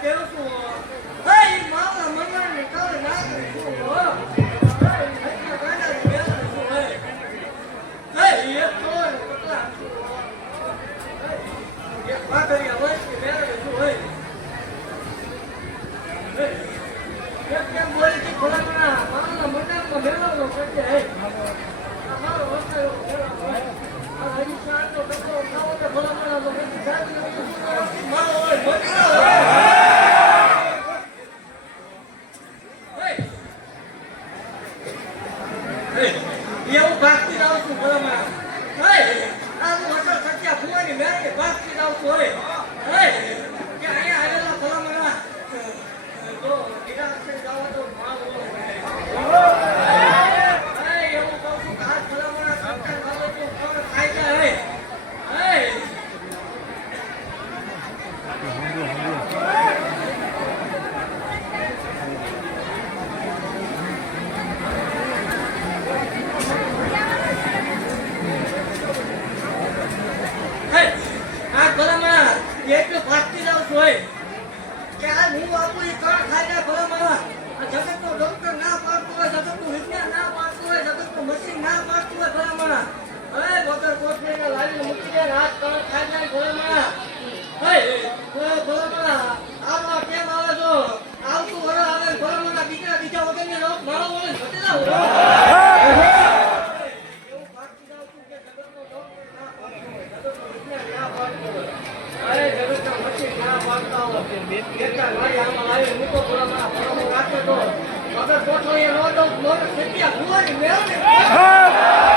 Porque eu sou ભાગતી જાઉં છું ભલામણ હે આ તો વટલ સત્યા ફુવાની મેળે ભાગતી જાઉં છું હે હે કે અહીંયા આવેલા ભલામણ તો ગીરા રસ્તે જાઓ તો ભાવ ઓલો હે એવું કહું છું કે આ ભલામણ સત્યા ખાવે તો કોણ ખાઈ જાય હે હે હે, આ ભાગતી જાઉં છું હોય કે આ હું આપું એ કણ ખાઈ જાય ભલામણ. આ જગતનો ડોક્ટર ના પાડતું હોય, જગતનું વિજ્ઞાન ના પાડતું હોય, જગતનું મશીન ના પાડતું હોય ભલામણ. હવે વગર કોથળીને લાવીને મૂકી દે રાત કણ ખાઈ જાય ભલામણ. હે, ભલે મારા આમાં કેમ આવે જો આવતું વરસ આવે ભલે મારા બીજા બીજા વગરની રોગ મારો વગર ઘટી જાવ. એવું ભાગતી જાઉં છું કે જગતનો ડોક્ટર ના પાડતો હોય, જગતનું વિજ્ઞાન ના પાડતું હોય. અરે જગતના મશીન